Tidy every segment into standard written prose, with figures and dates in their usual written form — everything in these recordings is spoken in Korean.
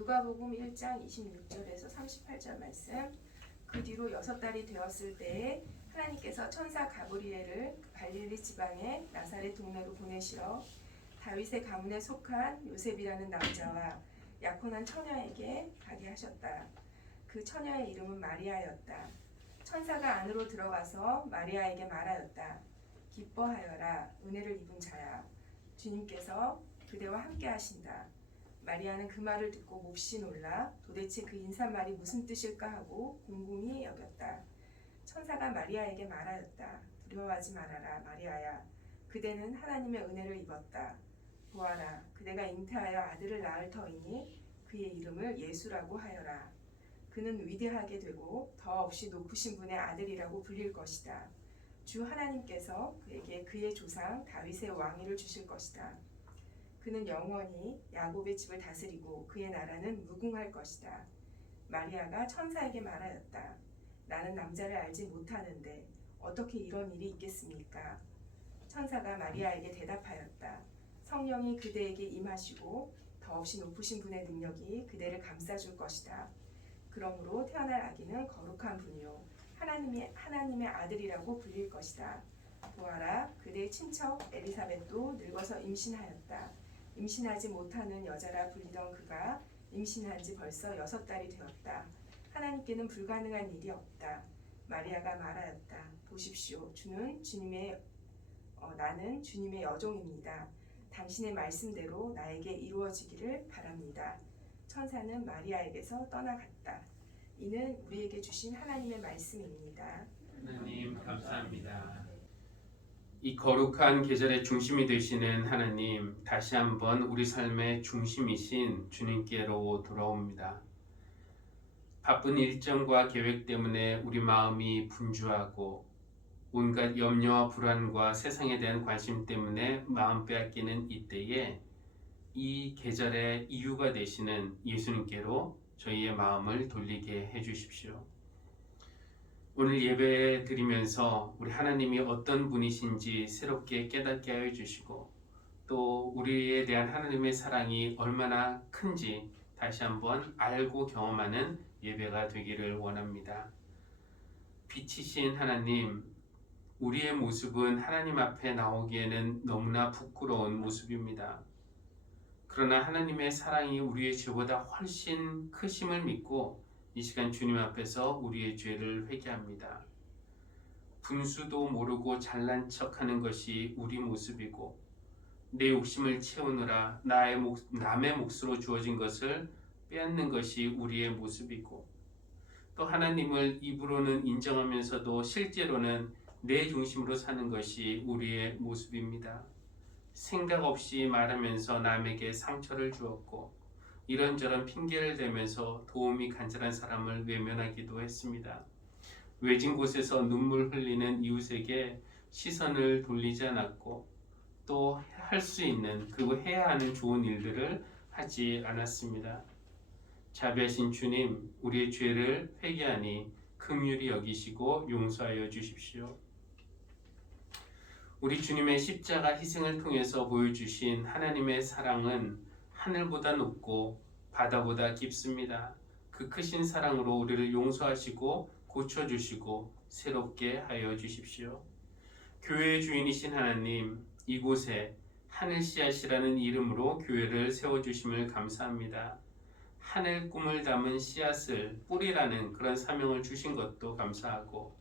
누가복음 1장 26절에서 38절 말씀. 그 뒤로 6달이 되었을 때에 하나님께서 천사 가브리엘을 갈릴리 지방의 나사렛 동네로 보내시어 다윗의 가문에 속한 요셉이라는 남자와 약혼한 처녀에게 가게 하셨다. 그 처녀의 이름은 마리아였다. 천사가 안으로 들어가서 마리아에게 말하였다. 기뻐하여라, 은혜를 입은 자야. 주님께서 그대와 함께 하신다. 마리아는 그 말을 듣고 몹시 놀라 도대체 그 인사말이 무슨 뜻일까 하고 궁금히 여겼다. 천사가 마리아에게 말하였다. 두려워하지 말아라, 마리아야. 그대는 하나님의 은혜를 입었다. 보아라, 그대가 잉태하여 아들을 낳을 터이니 그의 이름을 예수라고 하여라. 그는 위대하게 되고 더없이 높으신 분의 아들이라고 불릴 것이다. 주 하나님께서 그에게 그의 조상 다윗의 왕위를 주실 것이다. 그는 영원히 야곱의 집을 다스리고 그의 나라는 무궁할 것이다. 마리아가 천사에게 말하였다. 나는 남자를 알지 못하는데 어떻게 이런 일이 있겠습니까? 천사가 마리아에게 대답하였다. 성령이 그대에게 임하시고 더없이 높으신 분의 능력이 그대를 감싸줄 것이다. 그러므로 태어날 아기는 거룩한 분이요 하나님의 아들이라고 불릴 것이다. 보아라, 그대의 친척 엘리사벳도 늙어서 임신하였다. 임신하지 못하는 여자라 불리던 그가 임신한 지 벌써 6달이 되었다. 하나님께는 불가능한 일이 없다. 마리아가 말하였다. 보십시오, 나는 주님의 여종입니다. 당신의 말씀대로 나에게 이루어지기를 바랍니다. 천사는 마리아에게서 떠나갔다. 이는 우리에게 주신 하나님의 말씀입니다. 하나님 감사합니다. 이 거룩한 계절의 중심이 되시는 하나님, 다시 한번 우리 삶의 중심이신 주님께로 돌아옵니다. 바쁜 일정과 계획 때문에 우리 마음이 분주하고 온갖 염려와 불안과 세상에 대한 관심 때문에 마음 빼앗기는 이때에 이 계절의 이유가 되시는 예수님께로 저희의 마음을 돌리게 해주십시오. 오늘 예배 드리면서 우리 하나님이 어떤 분이신지 새롭게 깨닫게 하여 주시고 또 우리에 대한 하나님의 사랑이 얼마나 큰지 다시 한번 알고 경험하는 예배가 되기를 원합니다. 빛이신 하나님, 우리의 모습은 하나님 앞에 나오기에는 너무나 부끄러운 모습입니다. 그러나 하나님의 사랑이 우리의 죄보다 훨씬 크심을 믿고 이 시간 주님 앞에서 우리의 죄를 회개합니다. 분수도 모르고 잘난 척하는 것이 우리 모습이고 내 욕심을 채우느라 남의 몫으로 주어진 것을 빼앗는 것이 우리의 모습이고 또 하나님을 입으로는 인정하면서도 실제로는 내 중심으로 사는 것이 우리의 모습입니다. 생각 없이 말하면서 남에게 상처를 주었고 이런저런 핑계를 대면서 도움이 간절한 사람을 외면하기도 했습니다. 외진 곳에서 눈물 흘리는 이웃에게 시선을 돌리지 않았고 또 할 수 있는 그리고 해야 하는 좋은 일들을 하지 않았습니다. 자비하신 주님, 우리의 죄를 회개하니 긍휼히 여기시고 용서하여 주십시오. 우리 주님의 십자가 희생을 통해서 보여주신 하나님의 사랑은 하늘보다 높고 바다보다 깊습니다. 그 크신 사랑으로 우리를 용서하시고 고쳐주시고 새롭게 하여 주십시오. 교회의 주인이신 하나님, 이곳에 하늘씨앗이라는 이름으로 교회를 세워주심을 감사합니다. 하늘 꿈을 담은 씨앗을 뿌리라는 그런 사명을 주신 것도 감사하고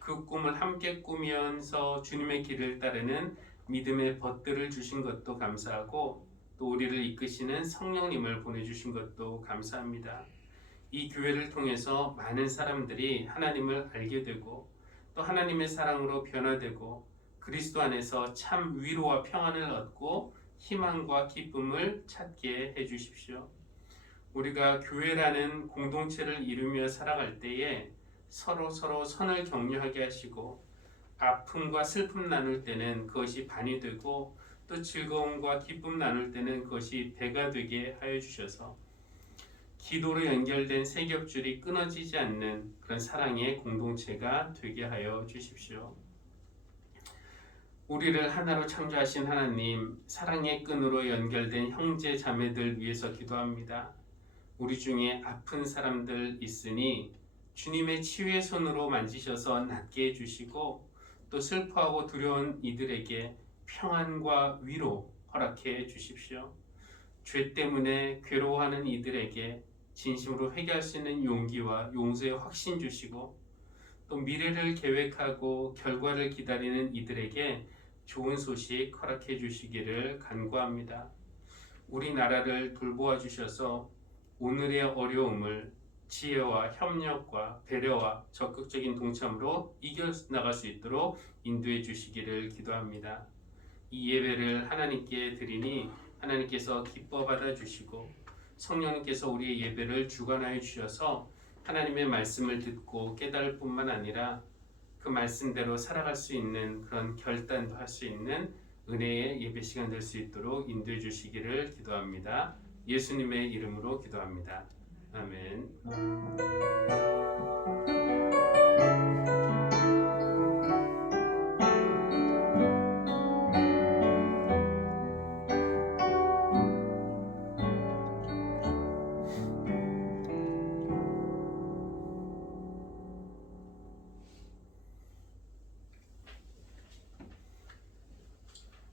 그 꿈을 함께 꾸면서 주님의 길을 따르는 믿음의 벗들을 주신 것도 감사하고 또 우리를 이끄시는 성령님을 보내주신 것도 감사합니다. 이 교회를 통해서 많은 사람들이 하나님을 알게 되고 또 하나님의 사랑으로 변화되고 그리스도 안에서 참 위로와 평안을 얻고 희망과 기쁨을 찾게 해주십시오. 우리가 교회라는 공동체를 이루며 살아갈 때에 서로 선을 격려하게 하시고 아픔과 슬픔 나눌 때는 그것이 반이 되고 또 즐거움과 기쁨 나눌 때는 그것이 배가 되게 하여 주셔서 기도로 연결된 세 겹줄이 끊어지지 않는 그런 사랑의 공동체가 되게 하여 주십시오. 우리를 하나로 창조하신 하나님, 사랑의 끈으로 연결된 형제 자매들 위해서 기도합니다. 우리 중에 아픈 사람들 있으니 주님의 치유의 손으로 만지셔서 낫게 해주시고 또 슬퍼하고 두려운 이들에게 평안과 위로 허락해 주십시오. 죄 때문에 괴로워하는 이들에게 진심으로 회개할 수 있는 용기와 용서의 확신 주시고 또 미래를 계획하고 결과를 기다리는 이들에게 좋은 소식 허락해 주시기를 간구합니다. 우리나라를 돌보아 주셔서 오늘의 어려움을 지혜와 협력과 배려와 적극적인 동참으로 이겨나갈 수 있도록 인도해 주시기를 기도합니다. 이 예배를 하나님께 드리니 하나님께서 기뻐 받아주시고 성령님께서 우리의 예배를 주관하여 주셔서 하나님의 말씀을 듣고 깨달을 뿐만 아니라 그 말씀대로 살아갈 수 있는 그런 결단도 할 수 있는 은혜의 예배 시간 될 수 있도록 인도해 주시기를 기도합니다. 예수님의 이름으로 기도합니다. 아멘.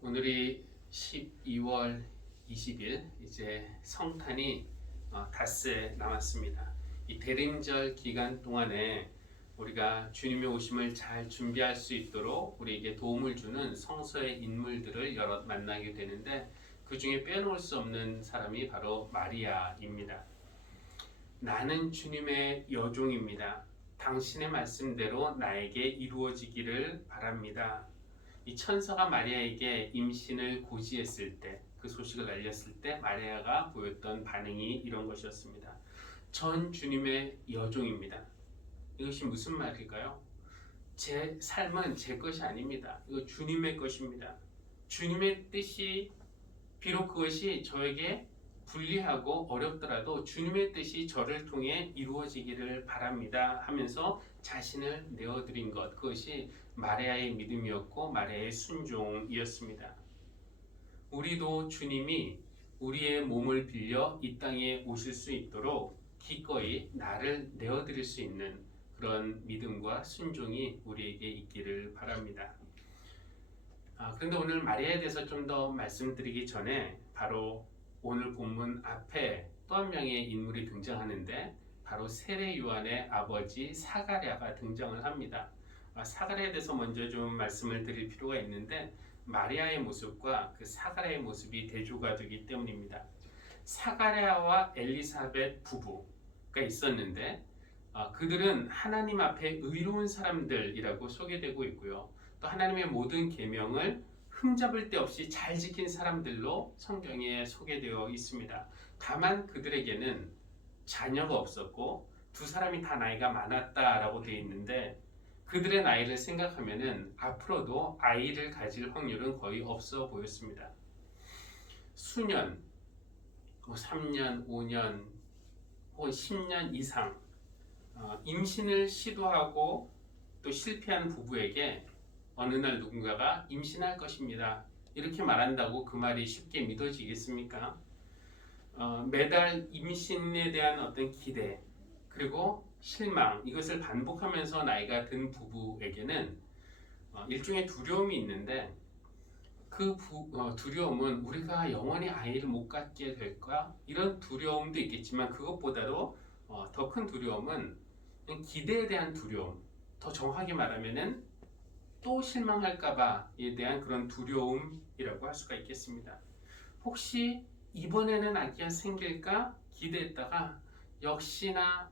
오늘이 12월 20일 이제 성탄이 닷새 남았습니다. 이 대림절 기간 동안에 우리가 주님의 오심을 잘 준비할 수 있도록 우리에게 도움을 주는 성서의 인물들을 여러 만나게 되는데 그 중에 빼놓을 수 없는 사람이 바로 마리아입니다. 나는 주님의 여종입니다. 당신의 말씀대로 나에게 이루어지기를 바랍니다. 이 천사가 마리아에게 임신을 고지했을 때, 그 소식을 알렸을 때 마리아가 보였던 반응이 이런 것이었습니다. 전 주님의 여종입니다. 이것이 무슨 말일까요? 제 삶은 제 것이 아닙니다. 이거 주님의 것입니다. 주님의 뜻이 비록 그것이 저에게 불리하고 어렵더라도 주님의 뜻이 저를 통해 이루어지기를 바랍니다 하면서 자신을 내어드린 것, 그것이 마리아의 믿음이었고 마리아의 순종이었습니다. 우리도 주님이 우리의 몸을 빌려 이 땅에 오실 수 있도록 기꺼이 나를 내어드릴 수 있는 그런 믿음과 순종이 우리에게 있기를 바랍니다. 그런데 오늘 마리아에 대해서 좀 더 말씀드리기 전에 바로 오늘 본문 앞에 또 한 명의 인물이 등장하는데 바로 세례 요한의 아버지 사가랴가 등장을 합니다. 사가랴에 대해서 먼저 좀 말씀을 드릴 필요가 있는데 마리아의 모습과 그 사가랴의 모습이 대조가 되기 때문입니다. 사가랴와 엘리사벳 부부가 있었는데 그들은 하나님 앞에 의로운 사람들이라고 소개되고 있고요. 또 하나님의 모든 계명을 흠잡을 데 없이 잘 지킨 사람들로 성경에 소개되어 있습니다. 다만 그들에게는 자녀가 없었고 두 사람이 다 나이가 많았다라고 되어 있는데 그들의 나이를 생각하면은 앞으로도 아이를 가질 확률은 거의 없어 보였습니다. 수년, 3년, 5년 혹은 10년 이상 임신을 시도하고 또 실패한 부부에게 어느 날 누군가가 임신할 것입니다. 이렇게 말한다고 그 말이 쉽게 믿어지겠습니까? 매달 임신에 대한 어떤 기대 그리고 실망 이것을 반복하면서 나이가 든 부부에게는 일종의 두려움이 있는데 그 두려움은 우리가 영원히 아이를 못 갖게 될까? 이런 두려움도 있겠지만 그것보다도 더 큰 두려움은 기대에 대한 두려움, 더 정확하게 말하면은 또 실망할까봐에 대한 그런 두려움이라고 할 수가 있겠습니다. 혹시 이번에는 아기가 생길까 기대했다가 역시나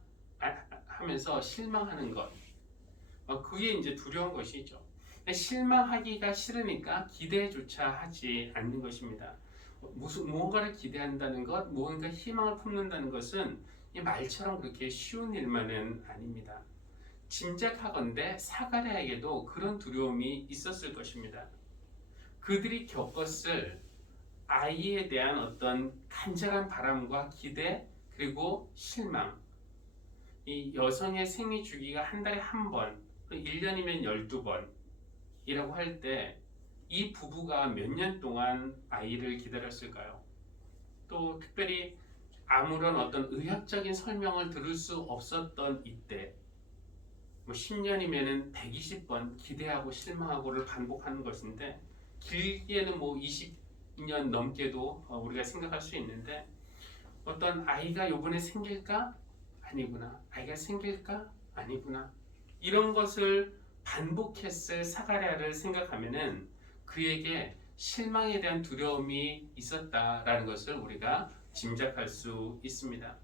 하면서 실망하는 것, 그게 이제 두려운 것이죠. 실망하기가 싫으니까 기대조차 하지 않는 것입니다. 무언가를 기대한다는 것, 무언가 희망을 품는다는 것은 이 말처럼 그렇게 쉬운 일만은 아닙니다. 짐작하건대 사가랴에게도 그런 두려움이 있었을 것입니다. 그들이 겪었을 아이에 대한 어떤 간절한 바람과 기대 그리고 실망, 이 여성의 생리 주기가 한 달에 한 번, 1년이면 12번이라고 할 때 이 부부가 몇 년 동안 아이를 기다렸을까요? 또 특별히 아무런 어떤 의학적인 설명을 들을 수 없었던 이때, 뭐 10년이면은 120번 기대하고 실망하고를 반복하는 것인데, 길게는 뭐 20년 넘게도 우리가 생각할 수 있는데, 어떤 아이가 요번에 생길까? 아니구나. 아이가 생길까? 아니구나. 이런 것을 반복했을 사가랴를 생각하면은 그에게 실망에 대한 두려움이 있었다라는 것을 우리가 짐작할 수 있습니다.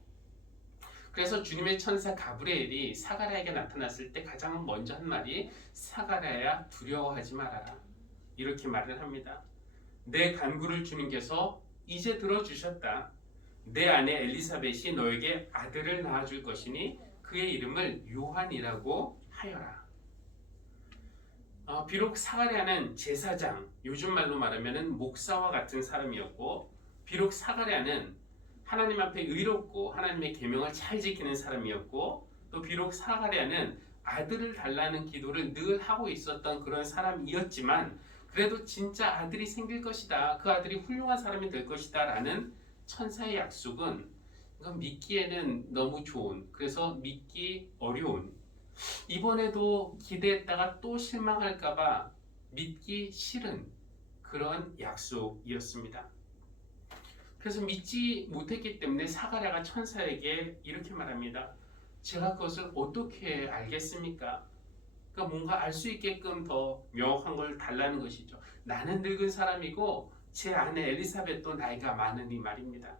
그래서 주님의 천사 가브리엘이 사가랴에게 나타났을 때 가장 먼저 한 말이 사가랴야 두려워하지 말아라. 이렇게 말을 합니다. 내 간구를 주님께서 이제 들어주셨다. 내 아내 엘리사벳이 너에게 아들을 낳아줄 것이니 그의 이름을 요한이라고 하여라. 비록 사가랴는 제사장, 요즘 말로 말하면 목사와 같은 사람이었고, 비록 사가랴는 하나님 앞에 의롭고 하나님의 계명을 잘 지키는 사람이었고, 또 비록 사가랴는 아들을 달라는 기도를 늘 하고 있었던 그런 사람이었지만, 그래도 진짜 아들이 생길 것이다, 그 아들이 훌륭한 사람이 될 것이다 라는 천사의 약속은 이건 믿기에는 너무 좋은, 그래서 믿기 어려운, 이번에도 기대했다가 또 실망할까봐 믿기 싫은 그런 약속이었습니다. 그래서 믿지 못했기 때문에 사가랴가 천사에게 이렇게 말합니다. 제가 그것을 어떻게 알겠습니까? 그러니까 뭔가 알 수 있게끔 더 명확한 걸 달라는 것이죠. 나는 늙은 사람이고 제 아내 엘리사벳도 나이가 많으니 말입니다.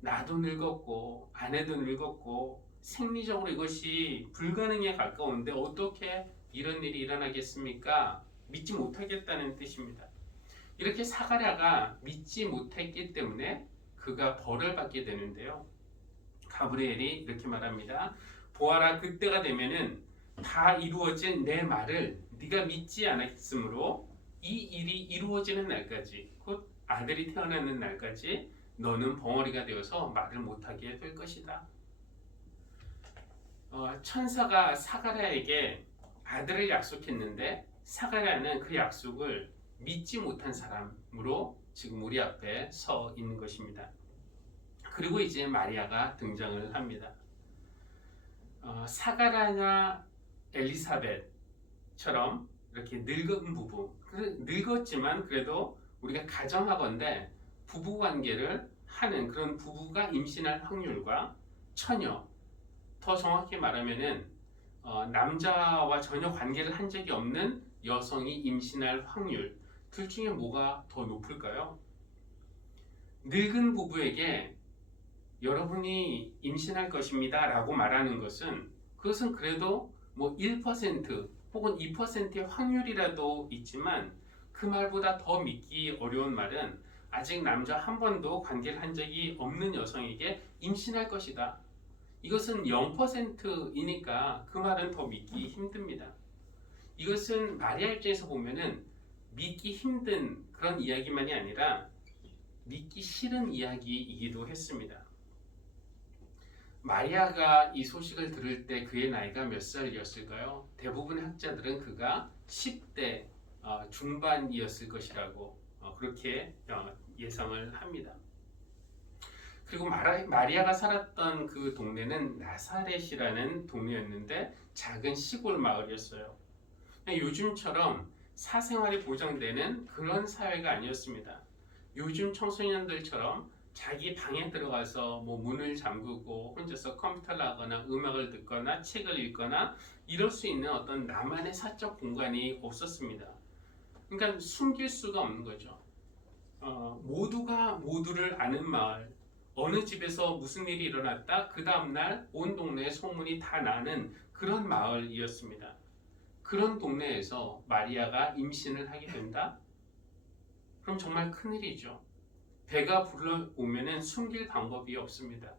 나도 늙었고 아내도 늙었고 생리적으로 이것이 불가능에 가까운데 어떻게 이런 일이 일어나겠습니까? 믿지 못하겠다는 뜻입니다. 이렇게 사가랴가 믿지 못했기 때문에 그가 벌을 받게 되는데요. 가브리엘이 이렇게 말합니다. 보아라, 그때가 되면은 다 이루어진 내 말을 네가 믿지 않았으므로 이 일이 이루어지는 날까지, 곧 아들이 태어나는 날까지 너는 벙어리가 되어서 말을 못하게 될 것이다. 천사가 사가랴에게 아들을 약속했는데 사가랴는 그 약속을 믿지 못한 사람으로 지금 우리 앞에 서 있는 것입니다. 그리고 이제 마리아가 등장을 합니다. 사가랴나 엘리사벳처럼 이렇게 늙은 부부, 늙었지만 그래도 우리가 가정하건대 부부 관계를 하는 그런 부부가 임신할 확률과 처녀, 더 정확히 말하면은 남자와 전혀 관계를 한 적이 없는 여성이 임신할 확률, 둘 중에 뭐가 더 높을까요? 늙은 부부에게 여러분이 임신할 것입니다 라고 말하는 것은, 그것은 그래도 뭐 1% 혹은 2%의 확률이라도 있지만, 그 말보다 더 믿기 어려운 말은 아직 남자 한 번도 관계를 한 적이 없는 여성에게 임신할 것이다. 이것은 0%이니까 그 말은 더 믿기 힘듭니다. 이것은 마리아 입장에서 보면은 믿기 힘든 그런 이야기만이 아니라 믿기 싫은 이야기이기도 했습니다. 마리아가 이 소식을 들을 때 그의 나이가 몇 살이었을까요? 대부분의 학자들은 그가 10대 중반이었을 것이라고 그렇게 예상을 합니다. 그리고 마리아가 살았던 그 동네는 나사렛이라는 동네였는데 작은 시골 마을이었어요. 요즘처럼 사생활이 보장되는 그런 사회가 아니었습니다. 요즘 청소년들처럼 자기 방에 들어가서 뭐 문을 잠그고 혼자서 컴퓨터를 하거나 음악을 듣거나 책을 읽거나 이럴 수 있는 어떤 나만의 사적 공간이 없었습니다. 그러니까 숨길 수가 없는 거죠. 모두가 모두를 아는 마을, 어느 집에서 무슨 일이 일어났다 그 다음날 온 동네에 소문이 다 나는 그런 마을이었습니다. 그런 동네에서 마리아가 임신을 하게 된다? 그럼 정말 큰일이죠. 배가 불러오면 숨길 방법이 없습니다.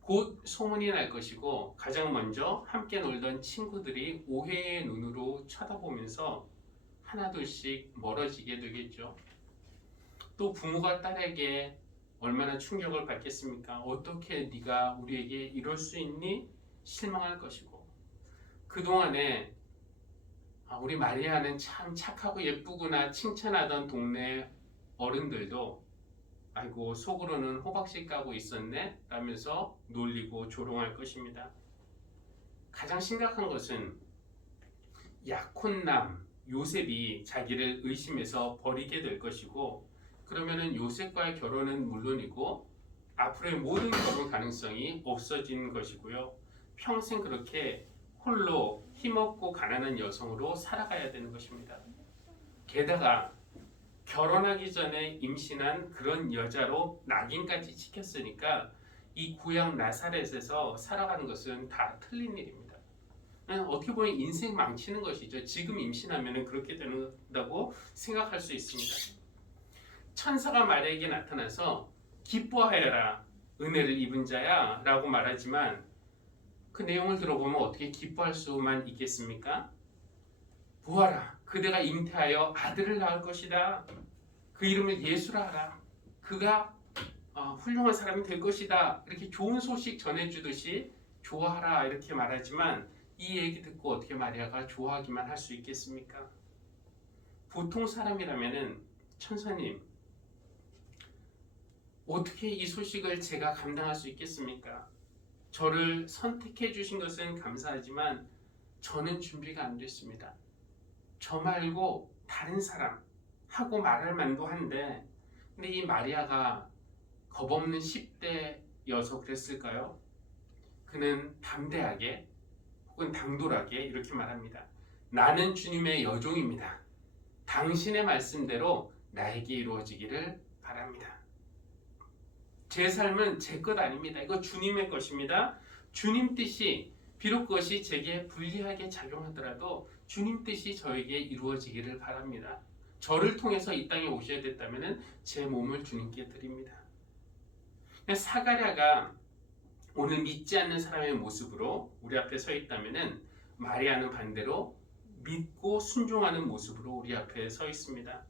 곧 소문이 날 것이고 가장 먼저 함께 놀던 친구들이 오해의 눈으로 쳐다보면서 하나둘씩 멀어지게 되겠죠. 또 부모가 딸에게 얼마나 충격을 받겠습니까? 어떻게 네가 우리에게 이럴 수 있니? 실망할 것이고, 그동안에 우리 마리아는 참 착하고 예쁘구나 칭찬하던 동네 어른들도 아이고 속으로는 호박씨 까고 있었네 라면서 놀리고 조롱할 것입니다. 가장 심각한 것은 약혼남 요셉이 자기를 의심해서 버리게 될 것이고, 그러면은 요셉과의 결혼은 물론이고 앞으로의 모든 결혼 가능성이 없어진 것이고요. 평생 그렇게 홀로 힘없고 가난한 여성으로 살아가야 되는 것입니다. 게다가 결혼하기 전에 임신한 그런 여자로 낙인까지 찍혔으니까 이 구약 나사렛에서 살아가는 것은 다 틀린 일입니다. 어떻게 보면 인생 망치는 것이죠. 지금 임신하면 그렇게 된다고 생각할 수 있습니다. 천사가 마리아에게 나타나서 기뻐하여라 은혜를 입은 자야 라고 말하지만 그 내용을 들어보면 어떻게 기뻐할 수만 있겠습니까? 보아라, 그대가 잉태하여 아들을 낳을 것이다. 그 이름을 예수라 하라. 그가 훌륭한 사람이 될 것이다. 이렇게 좋은 소식 전해주듯이 좋아하라 이렇게 말하지만 이 얘기 듣고 어떻게 마리아가 좋아하기만 할 수 있겠습니까? 보통 사람이라면은 천사님 어떻게 이 소식을 제가 감당할 수 있겠습니까? 저를 선택해 주신 것은 감사하지만 저는 준비가 안 됐습니다. 저 말고 다른 사람 하고 말할 만도 한데, 근데 이 마리아가 겁없는 10대여서 그랬을까요? 그는 담대하게 혹은 당돌하게 이렇게 말합니다. 나는 주님의 여종입니다. 당신의 말씀대로 나에게 이루어지기를 바랍니다. 제 삶은 제 것 아닙니다. 이거 주님의 것입니다. 주님 뜻이 비록 그것이 제게 불리하게 작용하더라도 주님 뜻이 저에게 이루어지기를 바랍니다. 저를 통해서 이 땅에 오셔야 됐다면 제 몸을 주님께 드립니다. 사가랴가 오늘 믿지 않는 사람의 모습으로 우리 앞에 서 있다면 마리아는 반대로 믿고 순종하는 모습으로 우리 앞에 서 있습니다.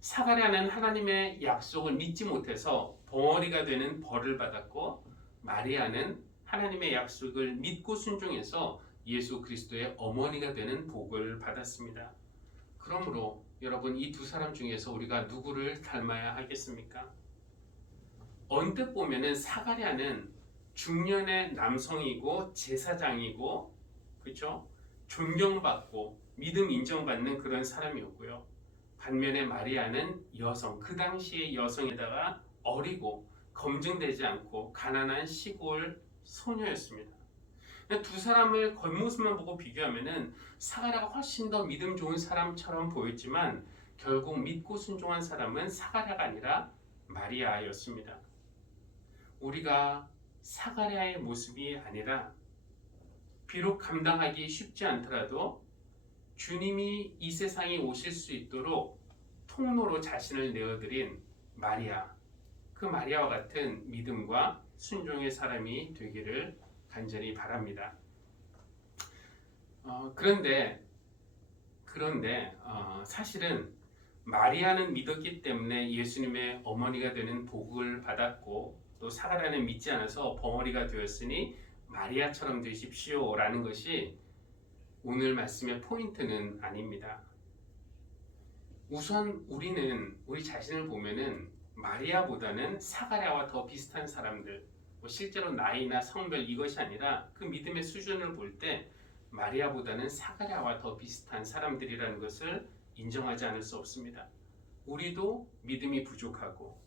사가랴는 하나님의 약속을 믿지 못해서 벙어리가 되는 벌을 받았고, 마리아는 하나님의 약속을 믿고 순종해서 예수 그리스도의 어머니가 되는 복을 받았습니다. 그러므로 여러분, 이 두 사람 중에서 우리가 누구를 닮아야 하겠습니까? 언뜻 보면은 사가랴는 중년의 남성이고 제사장이고, 그렇죠? 존경받고 믿음 인정받는 그런 사람이었고요. 반면에 마리아는 여성, 그 당시의 여성에다가 어리고 검증되지 않고 가난한 시골 소녀였습니다. 두 사람을 겉모습만 보고 비교하면은 사가랴가 훨씬 더 믿음 좋은 사람처럼 보였지만 결국 믿고 순종한 사람은 사가랴가 아니라 마리아였습니다. 우리가 사가랴의 모습이 아니라 비록 감당하기 쉽지 않더라도 주님이 이 세상에 오실 수 있도록 통로로 자신을 내어드린 마리아, 그 마리아와 같은 믿음과 순종의 사람이 되기를 간절히 바랍니다. 그런데 사실은 마리아는 믿었기 때문에 예수님의 어머니가 되는 복을 받았고, 또 사가랴는 믿지 않아서 벙어리가 되었으니 마리아처럼 되십시오라는 것이 오늘 말씀의 포인트는 아닙니다. 우선 우리는 우리 자신을 보면은 마리아보다는 사가랴와 더 비슷한 사람들, 실제로 나이나 성별 이것이 아니라 그 믿음의 수준을 볼 때 마리아보다는 사가랴와 더 비슷한 사람들이라는 것을 인정하지 않을 수 없습니다. 우리도 믿음이 부족하고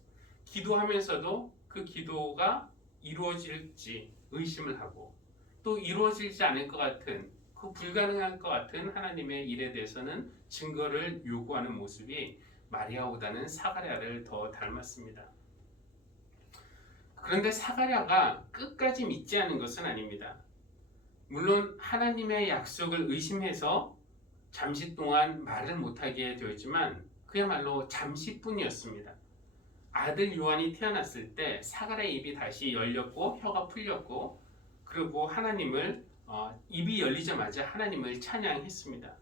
기도하면서도 그 기도가 이루어질지 의심을 하고, 또 이루어지지 않을 것 같은, 그 불가능할 것 같은 하나님의 일에 대해서는 증거를 요구하는 모습이 마리아보다는 사가랴를 더 닮았습니다. 그런데 사가랴가 끝까지 믿지 않은 것은 아닙니다. 물론 하나님의 약속을 의심해서 잠시 동안 말을 못하게 되었지만 그야말로 잠시뿐이었습니다. 아들 요한이 태어났을 때 사가랴의 입이 다시 열렸고 혀가 풀렸고, 그리고 하나님을 입이 열리자마자 하나님을 찬양했습니다.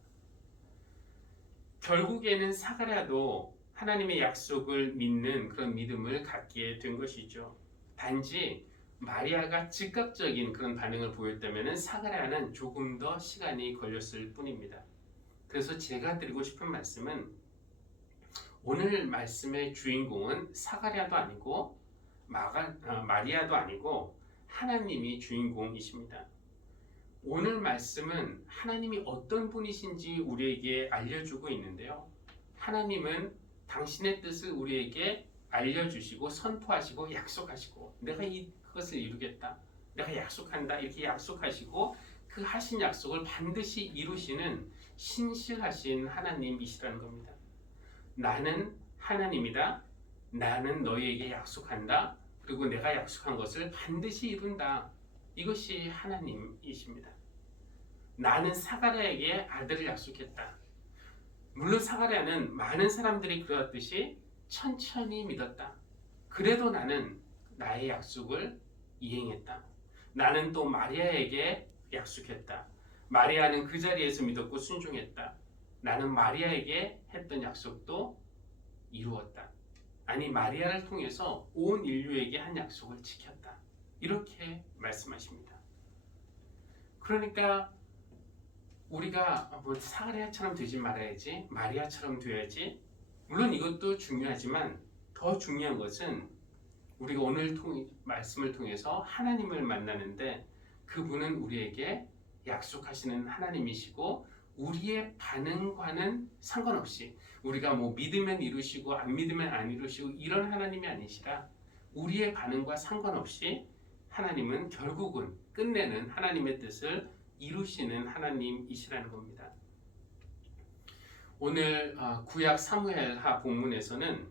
결국에는 사가랴도 하나님의 약속을 믿는 그런 믿음을 갖게 된 것이죠. 단지 마리아가 즉각적인 그런 반응을 보였다면 사가랴는 조금 더 시간이 걸렸을 뿐입니다. 그래서 제가 드리고 싶은 말씀은 오늘 말씀의 주인공은 사가랴도 아니고 마리아도 아니고 하나님이 주인공이십니다. 오늘 말씀은 하나님이 어떤 분이신지 우리에게 알려주고 있는데요. 하나님은 당신의 뜻을 우리에게 알려주시고 선포하시고 약속하시고 내가 그것을 이루겠다. 내가 약속한다. 이렇게 약속하시고 그 하신 약속을 반드시 이루시는 신실하신 하나님이시라는 겁니다. 나는 하나님이다. 나는 너희에게 약속한다. 그리고 내가 약속한 것을 반드시 이룬다. 이것이 하나님이십니다. 나는 사가랴에게 아들을 약속했다. 물론 사가랴는 많은 사람들이 그러했듯이 천천히 믿었다. 그래도 나는 나의 약속을 이행했다. 나는 또 마리아에게 약속했다. 마리아는 그 자리에서 믿었고 순종했다. 나는 마리아에게 했던 약속도 이루었다. 아니 마리아를 통해서 온 인류에게 한 약속을 지켰다. 이렇게 말씀하십니다. 그러니까 우리가 사가랴처럼 되지 말아야지, 마리아처럼 되어야지. 물론 이것도 중요하지만 더 중요한 것은 우리가 오늘 말씀을 통해서 하나님을 만나는데 그분은 우리에게 약속하시는 하나님이시고 우리의 반응과는 상관없이 우리가 믿으면 이루시고 안 믿으면 안 이루시고 이런 하나님이 아니시라 우리의 반응과 상관없이 하나님은 결국은 끝내는 하나님의 뜻을 이루시는 하나님이시라는 겁니다. 오늘 구약 사무엘하 본문에서는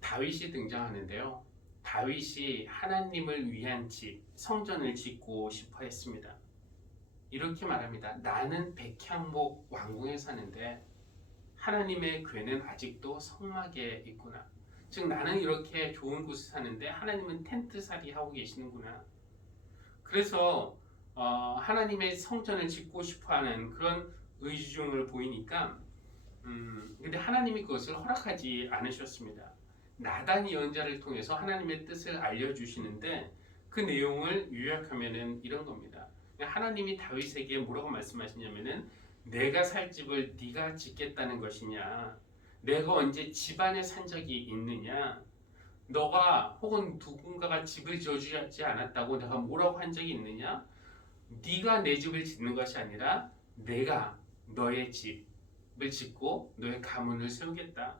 다윗이 등장하는데요. 다윗이 하나님을 위한 집, 성전을 짓고 싶어 했습니다. 이렇게 말합니다. 나는 백향목 왕궁에 사는데 하나님의 궤는 아직도 성막에 있구나. 즉 나는 이렇게 좋은 곳에 사는데 하나님은 텐트살이 하고 계시는구나. 그래서 하나님의 성전을 짓고 싶어하는 그런 의중을 보이니까 근데 하나님이 그것을 허락하지 않으셨습니다. 나단 예언자를 통해서 하나님의 뜻을 알려주시는데 그 내용을 요약하면은 이런 겁니다. 하나님이 다윗에게 뭐라고 말씀하시냐면은 내가 살 집을 네가 짓겠다는 것이냐? 내가 언제 집안에 산 적이 있느냐? 너가 혹은 누군가가 집을 지어주지 않았다고 내가 뭐라고 한 적이 있느냐? 네가 내 집을 짓는 것이 아니라 내가 너의 집을 짓고 너의 가문을 세우겠다.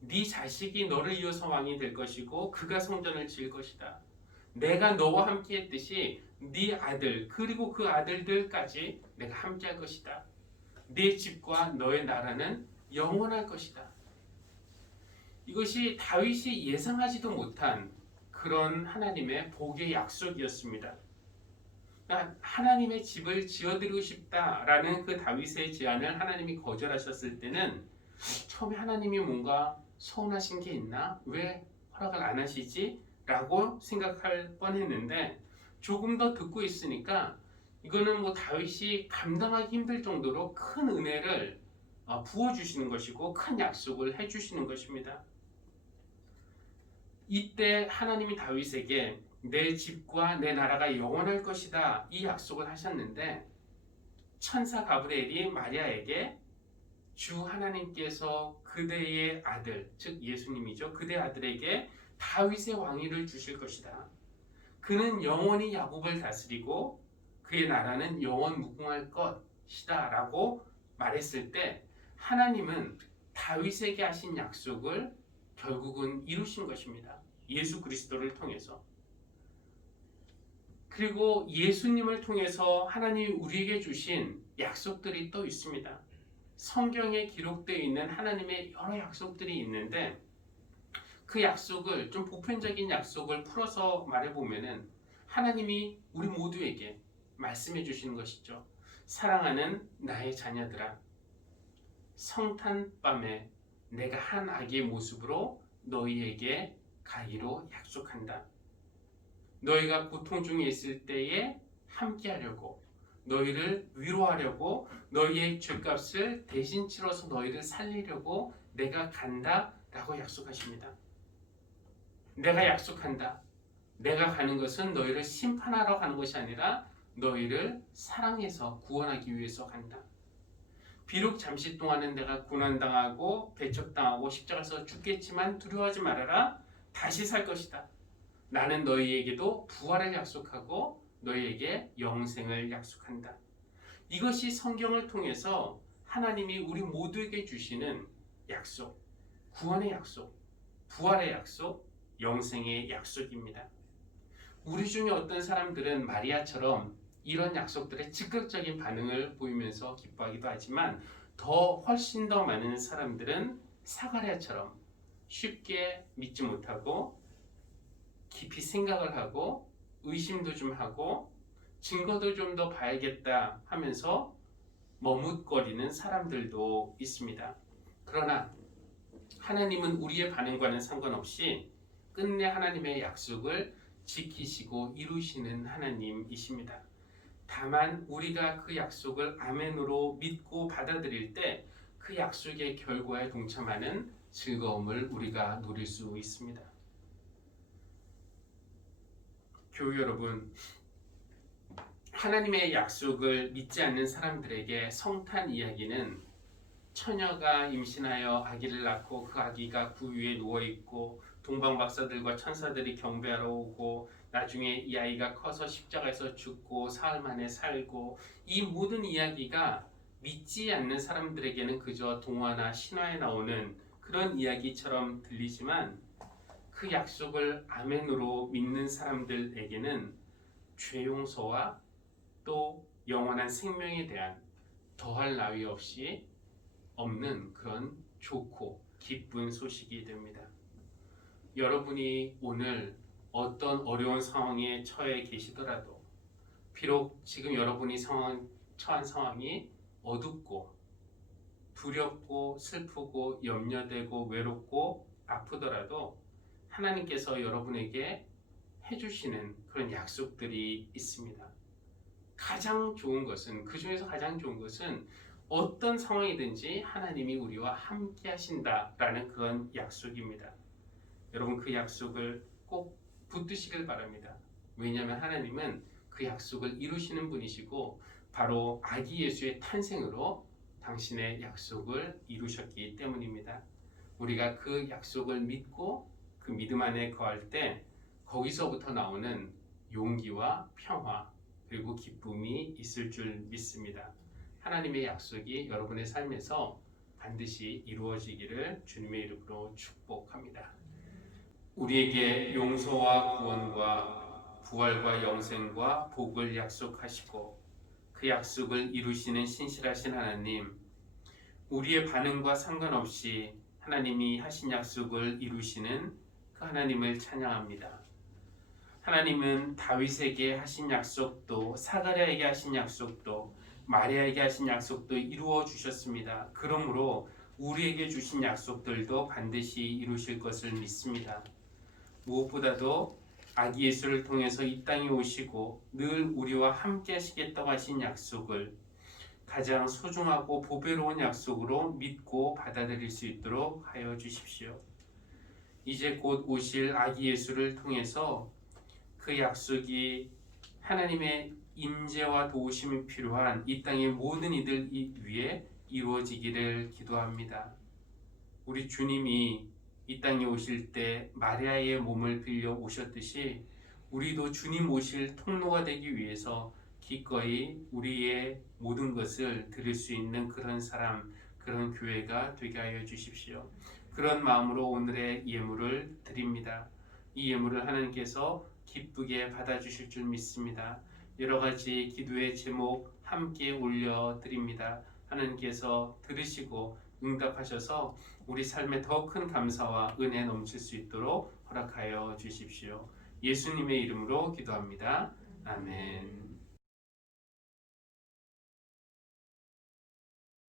네 자식이 너를 이어서 왕이 될 것이고 그가 성전을 지을 것이다. 내가 너와 함께 했듯이 네 아들 그리고 그 아들들까지 내가 함께 할 것이다. 네 집과 너의 나라는 영원할 것이다. 이것이 다윗이 예상하지도 못한 그런 하나님의 복의 약속이었습니다. 그러니까 하나님의 집을 지어드리고 싶다라는 그 다윗의 제안을 하나님이 거절하셨을 때는 처음에 하나님이 뭔가 서운하신 게 있나? 왜 허락을 안 하시지? 라고 생각할 뻔했는데 조금 더 듣고 있으니까 이거는 다윗이 감당하기 힘들 정도로 큰 은혜를 부어주시는 것이고 큰 약속을 해주시는 것입니다. 이때 하나님이 다윗에게 내 집과 내 나라가 영원할 것이다 이 약속을 하셨는데 천사 가브리엘이 마리아에게 주 하나님께서 그대의 아들 즉 예수님이죠. 그대 아들에게 다윗의 왕위를 주실 것이다. 그는 영원히 야곱을 다스리고 그의 나라는 영원 무궁할 것이다 라고 말했을 때 하나님은 다윗에게 하신 약속을 결국은 이루신 것입니다. 예수 그리스도를 통해서. 그리고 예수님을 통해서 하나님이 우리에게 주신 약속들이 또 있습니다. 성경에 기록되어 있는 하나님의 여러 약속들이 있는데 그 약속을 좀 보편적인 약속을 풀어서 말해보면은 하나님이 우리 모두에게 말씀해 주시는 것이죠. 사랑하는 나의 자녀들아, 성탄밤에 내가 한 아기의 모습으로 너희에게 가기로 약속한다. 너희가 고통 중에 있을 때에 함께하려고, 너희를 위로하려고, 너희의 죄값을 대신 치러서 너희를 살리려고 내가 간다 라고 약속하십니다. 내가 약속한다. 내가 가는 것은 너희를 심판하러 가는 것이 아니라 너희를 사랑해서 구원하기 위해서 간다. 비록 잠시 동안은 내가 고난당하고 배척당하고 십자가에서 죽겠지만 두려워하지 말아라. 다시 살 것이다. 나는 너희에게도 부활을 약속하고 너희에게 영생을 약속한다. 이것이 성경을 통해서 하나님이 우리 모두에게 주시는 약속, 구원의 약속, 부활의 약속, 영생의 약속입니다. 우리 중에 어떤 사람들은 마리아처럼 이런 약속들에 즉각적인 반응을 보이면서 기뻐하기도 하지만 훨씬 더 많은 사람들은 사가랴처럼 쉽게 믿지 못하고 깊이 생각을 하고 의심도 좀 하고 증거도 좀 더 봐야겠다 하면서 머뭇거리는 사람들도 있습니다. 그러나 하나님은 우리의 반응과는 상관없이 끝내 하나님의 약속을 지키시고 이루시는 하나님이십니다. 다만 우리가 그 약속을 아멘으로 믿고 받아들일 때 그 약속의 결과에 동참하는 즐거움을 우리가 누릴 수 있습니다. 교우 여러분, 하나님의 약속을 믿지 않는 사람들에게 성탄 이야기는 처녀가 임신하여 아기를 낳고 그 아기가 그 위에 누워있고 동방박사들과 천사들이 경배하러 오고 나중에 이 아이가 커서 십자가에서 죽고 사흘 만에 살고, 이 모든 이야기가 믿지 않는 사람들에게는 그저 동화나 신화에 나오는 그런 이야기처럼 들리지만 그 약속을 아멘으로 믿는 사람들에게는 죄 용서와 또 영원한 생명에 대한 더할 나위 없이 없는 그런 좋고 기쁜 소식이 됩니다. 여러분이 오늘 어떤 어려운 상황에 처해 계시더라도, 비록 지금 여러분이 처한 상황이 어둡고 두렵고 슬프고 염려되고 외롭고 아프더라도 하나님께서 여러분에게 해주시는 그런 약속들이 있습니다. 가장 좋은 것은, 그 중에서 가장 좋은 것은 어떤 상황이든지 하나님이 우리와 함께 하신다라는 그런 약속입니다. 여러분, 그 약속을 꼭 붙드시길 바랍니다. 왜냐하면 하나님은 그 약속을 이루시는 분이시고 바로 아기 예수의 탄생으로 당신의 약속을 이루셨기 때문입니다. 우리가 그 약속을 믿고 그 믿음 안에 거할 때 거기서부터 나오는 용기와 평화 그리고 기쁨이 있을 줄 믿습니다. 하나님의 약속이 여러분의 삶에서 반드시 이루어지기를 주님의 이름으로 축복합니다. 우리에게 용서와 구원과 부활과 영생과 복을 약속하시고 그 약속을 이루시는 신실하신 하나님, 우리의 반응과 상관없이 하나님이 하신 약속을 이루시는 그 하나님을 찬양합니다. 하나님은 다윗에게 하신 약속도, 사가랴에게 하신 약속도, 마리아에게 하신 약속도 이루어 주셨습니다. 그러므로 우리에게 주신 약속들도 반드시 이루실 것을 믿습니다. 무엇보다도 아기 예수를 통해서 이 땅에 오시고 늘 우리와 함께 하시겠다고 하신 약속을 가장 소중하고 보배로운 약속으로 믿고 받아들일 수 있도록 하여 주십시오. 이제 곧 오실 아기 예수를 통해서 그 약속이 하나님의 임재와 도우심이 필요한 이 땅의 모든 이들 위해 이루어지기를 기도합니다. 우리 주님이 이 땅에 오실 때 마리아의 몸을 빌려 오셨듯이 우리도 주님 오실 통로가 되기 위해서 기꺼이 우리의 모든 것을 드릴 수 있는 그런 사람, 그런 교회가 되게 하여 주십시오. 그런 마음으로 오늘의 예물을 드립니다. 이 예물을 하나님께서 기쁘게 받아주실 줄 믿습니다. 여러 가지 기도의 제목 함께 올려드립니다. 하나님께서 들으시고 응답하셔서 우리 삶에 더 큰 감사와 은혜 넘칠 수 있도록 허락하여 주십시오. 예수님의 이름으로 기도합니다. 아멘.